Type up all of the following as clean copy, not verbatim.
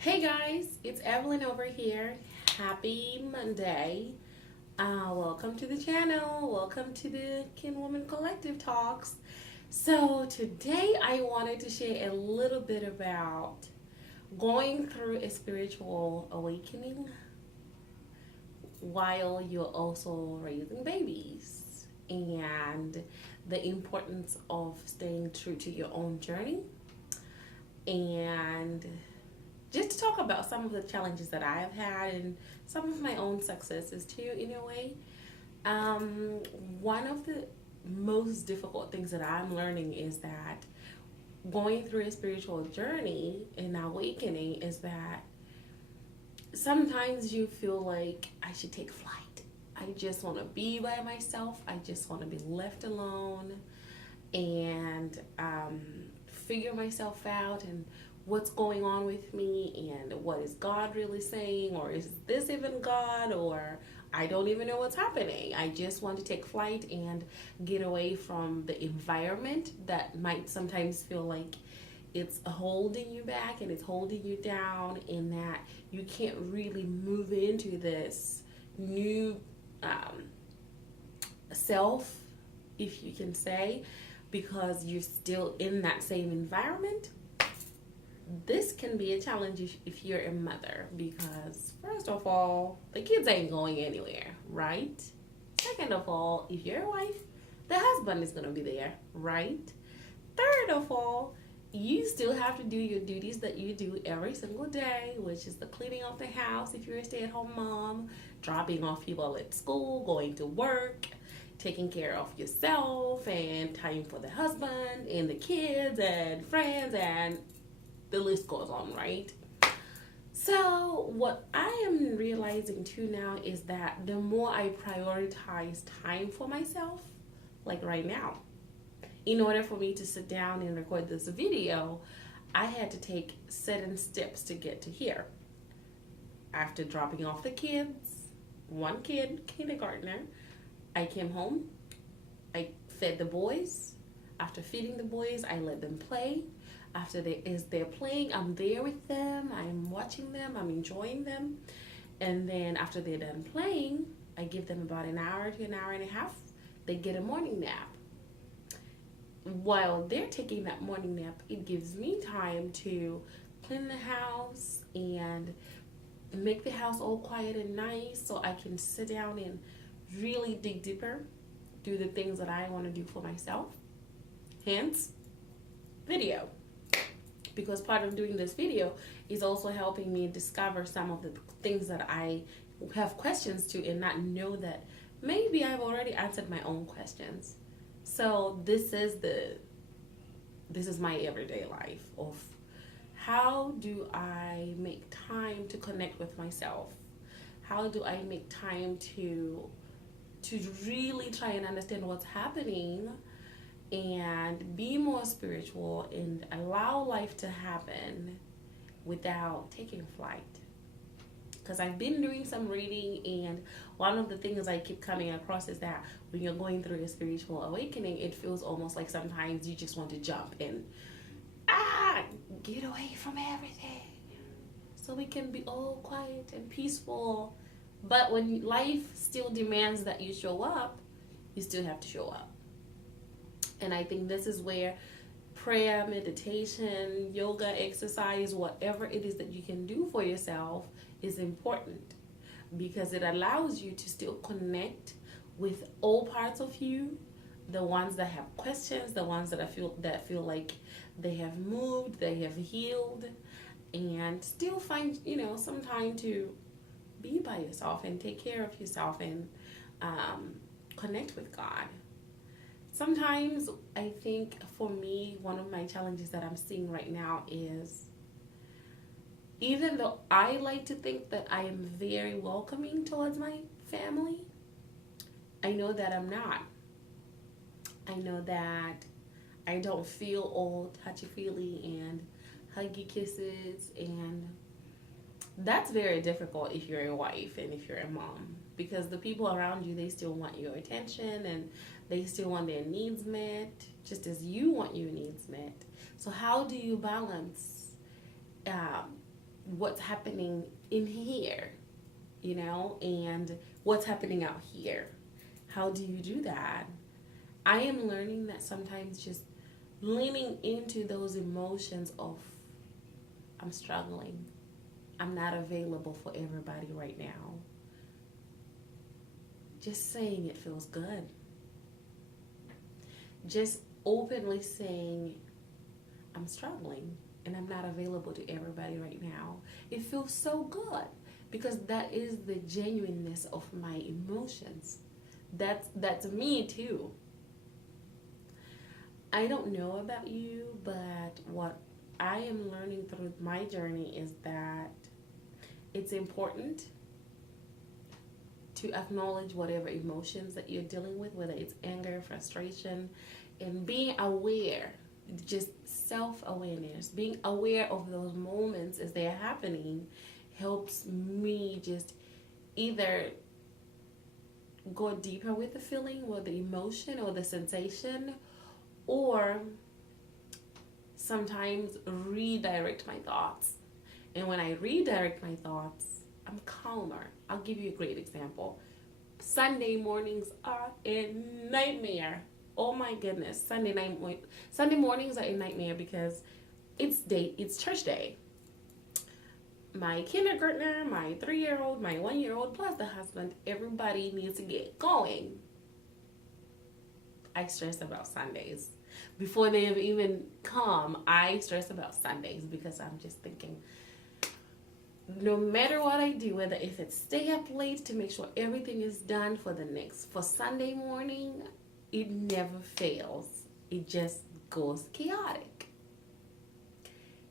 Hey guys, it's Evelyn over here. Happy Monday. Welcome to the channel. Welcome to the Kin Woman Collective Talks. So, today I wanted to share a little bit about going through a spiritual awakening while you're also raising babies and the importance of staying true to your own journey and just to talk about some of the challenges that I have had and some of my own successes too, in a way. One of the most difficult things that I'm learning is that going through a spiritual journey and awakening is that sometimes you feel like I should take flight. I just want to be by myself. I just want to be left alone and figure myself out and what's going on with me and what is God really saying, or is this even God, or I don't even know what's happening. I just want to take flight and get away from the environment that might sometimes feel like it's holding you back and it's holding you down, in that you can't really move into this new self, if you can say, because you're still in that same environment. This can be a challenge if you're a mother, because first of all, the kids ain't going anywhere, right? Second of all, if you're a wife, the husband is going to be there, right? Third of all, you still have to do your duties that you do every single day, which is the cleaning of the house if you're a stay-at-home mom, dropping off people at school, going to work, taking care of yourself, and time for the husband and the kids and friends, and the list goes on, right? So, what I am realizing too now is that the more I prioritize time for myself, like right now, in order for me to sit down and record this video, I had to take certain steps to get to here. After dropping off the kids, one kid, kindergartner, I came home, I fed the boys. After feeding the boys, I let them play. After they're playing, I'm there with them, I'm watching them, I'm enjoying them. And then after they're done playing, I give them about an hour to an hour and a half. They get a morning nap. While they're taking that morning nap, it gives me time to clean the house and make the house all quiet and nice, so I can sit down and really dig deeper, do the things that I want to do for myself. Hence, video. Because part of doing this video is also helping me discover some of the things that I have questions to and not know that maybe I've already answered my own questions. So this is my everyday life of how do I make time to connect with myself? How do I make time to really try and understand what's happening and be more spiritual and allow life to happen without taking flight? Because I've been doing some reading, and one of the things I keep coming across is that when you're going through a spiritual awakening, it feels almost like sometimes you just want to jump and get away from everything so we can be all quiet and peaceful. But when life still demands that you show up, you still have to show up. And I think this is where prayer, meditation, yoga, exercise, whatever it is that you can do for yourself is important, because it allows you to still connect with all parts of you, the ones that have questions, the ones that feel like they have moved, they have healed, and still find some time to be by yourself and take care of yourself and connect with God. Sometimes I think for me, one of my challenges that I'm seeing right now is, even though I like to think that I am very welcoming towards my family, I know that I'm not. I know that I don't feel all touchy-feely and huggy kisses, and that's very difficult if you're a wife and if you're a mom, because the people around you, they still want your attention and they still want their needs met, just as you want your needs met. So how do you balance what's happening in here, and what's happening out here. How do you do that? I am learning that sometimes just leaning into those emotions of I'm struggling, I'm not available for everybody right now. Just saying it feels good. Just openly saying I'm struggling and I'm not available to everybody right now. It feels so good because that is the genuineness of my emotions. That's me too. I don't know about you, but what I am learning through my journey is that it's important to acknowledge whatever emotions that you're dealing with, whether it's anger, frustration, and being aware, just self-awareness, being aware of those moments as they're happening helps me just either go deeper with the feeling or the emotion or the sensation, or sometimes redirect my thoughts. And when I redirect my thoughts, I'm calmer. I'll give you a great example. Sunday mornings are a nightmare. Oh my goodness. Sunday mornings are a nightmare because it's church day. My kindergartner, my 3-year-old, my 1-year-old, plus the husband, everybody needs to get going. I stress about Sundays. Before they have even come, I stress about Sundays because I'm just thinking, no matter what I do, whether if it's stay up late to make sure everything is done for Sunday morning, it never fails. It just goes chaotic.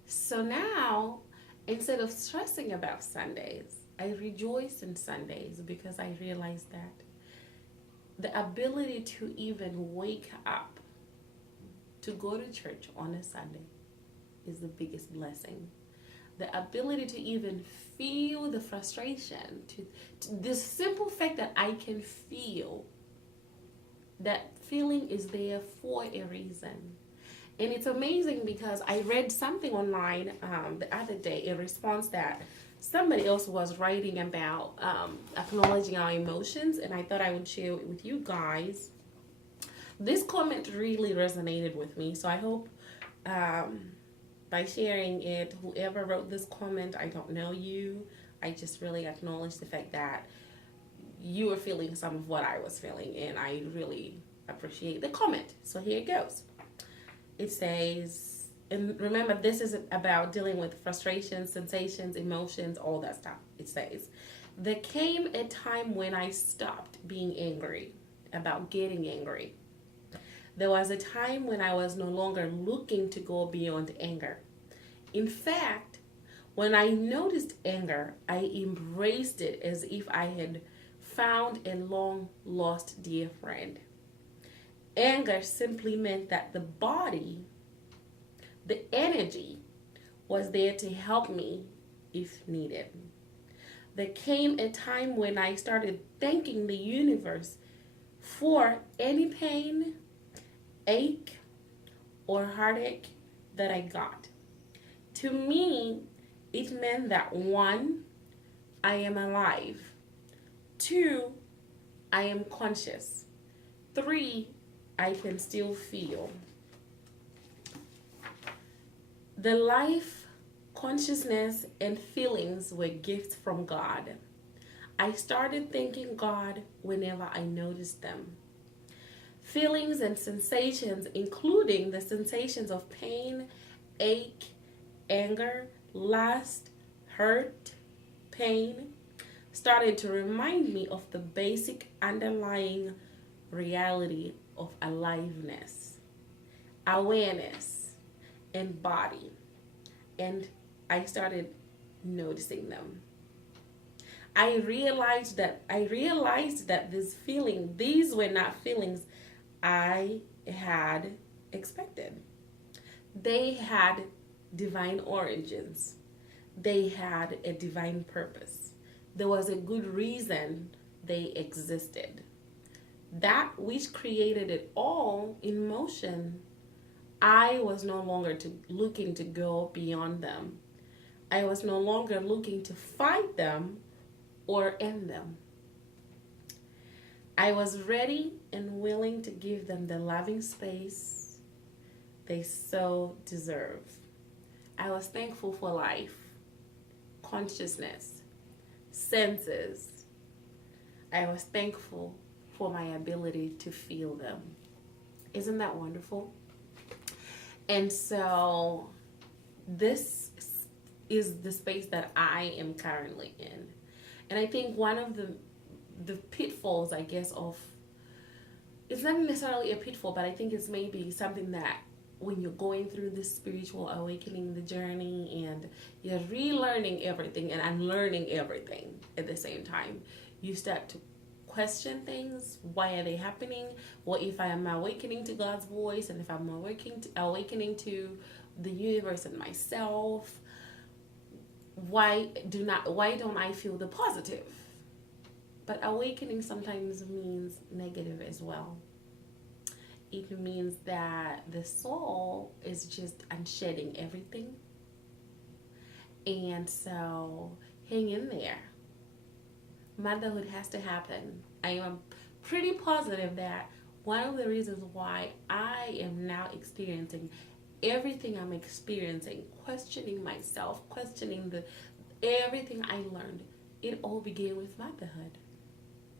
So now, instead of stressing about Sundays, I rejoice in Sundays because I realize that the ability to even wake up to go to church on a Sunday is the biggest blessing. The ability to even feel the frustration, to this simple fact that I can feel, that feeling is there for a reason. And it's amazing because I read something online the other day in response that somebody else was writing about acknowledging our emotions, and I thought I would share it with you guys. This comment really resonated with me, so I hope by sharing it, whoever wrote this comment, I don't know you. I just really acknowledge the fact that you are feeling some of what I was feeling, and I really appreciate the comment. So here it goes. It says, and remember, this is about dealing with frustrations, sensations, emotions, all that stuff. It says, there came a time when I stopped being angry about getting angry. There was a time when I was no longer looking to go beyond anger. In fact, when I noticed anger, I embraced it as if I had found a long-lost dear friend. Anger simply meant that the body, the energy, was there to help me if needed. There came a time when I started thanking the universe for any pain, ache, or heartache that I got. To me, it meant that 1, I am alive. 2, I am conscious. 3, I can still feel. The life, consciousness, and feelings were gifts from God. I started thanking God whenever I noticed them. Feelings and sensations, including the sensations of pain, ache, anger, lust, hurt, pain, started to remind me of the basic underlying reality of aliveness, awareness, and body. And I started noticing them. I realized that these were not feelings I had expected. They had divine origins. They had a divine purpose. There was a good reason they existed. That which created it all in motion, I was no longer looking to go beyond them. I was no longer looking to fight them or end them. I was ready and willing to give them the loving space they so deserve. I was thankful for life, consciousness, senses. I was thankful for my ability to feel them. Isn't that wonderful? And so this is the space that I am currently in. And I think one of the pitfalls, I guess, of, it's not necessarily a pitfall, but I think it's maybe something that when you're going through this spiritual awakening, the journey, and you're relearning everything and unlearning everything at the same time, you start to question things. Why are they happening? What if I am awakening to God's voice, and if I'm awakening to the universe and myself? Why don't I feel the positive? But awakening sometimes means negative as well. It means that the soul is just unshedding everything. And so hang in there. Motherhood has to happen. I am pretty positive that one of the reasons why I am now experiencing everything I'm experiencing, questioning myself, questioning everything I learned, it all began with motherhood.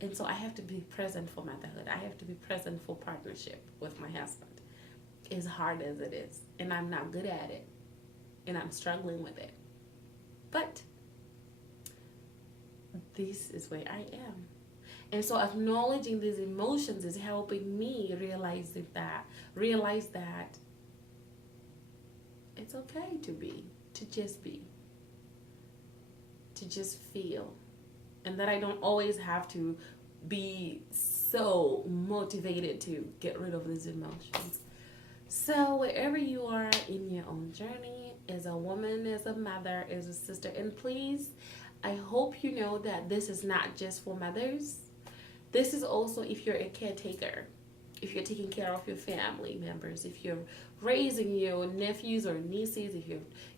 And so I have to be present for motherhood. I have to be present for partnership with my husband, as hard as it is. And I'm not good at it. And I'm struggling with it. But this is where I am. And so acknowledging these emotions is helping me realize that it's okay to just feel. And that I don't always have to be so motivated to get rid of these emotions. So wherever you are in your own journey, as a woman, as a mother, as a sister, and please, I hope you know that this is not just for mothers. This is also if you're a caretaker, if you're taking care of your family members, if you're raising your nephews or nieces,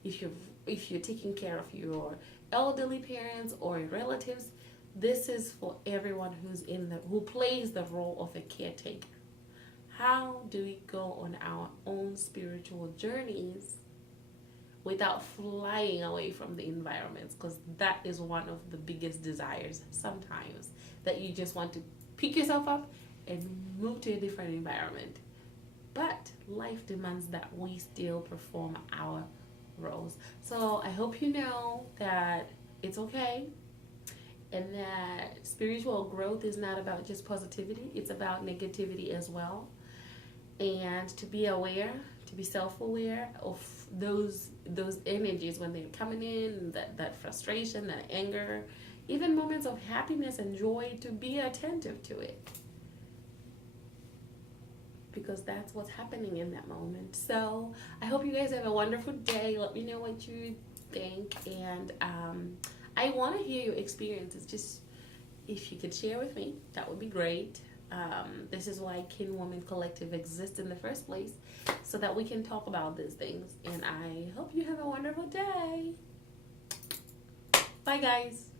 if you're taking care of your elderly parents or relatives. This is for everyone who plays the role of a caretaker. How do we go on our own spiritual journeys without flying away from the environments? Because that is one of the biggest desires sometimes, that you just want to pick yourself up and move to a different environment. But life demands that we still perform our roles. So I hope you know that it's okay, and that spiritual growth is not about just positivity, it's about negativity as well. And to be aware, to be self-aware of those energies when they're coming in, that frustration, that anger, even moments of happiness and joy, to be attentive to it. Because that's what's happening in that moment. So I hope you guys have a wonderful day. Let me know what you think. And I want to hear your experiences. Just if you could share with me, that would be great. This is why Kin Woman Collective exists in the first place, so that we can talk about these things. And I hope you have a wonderful day. Bye, guys.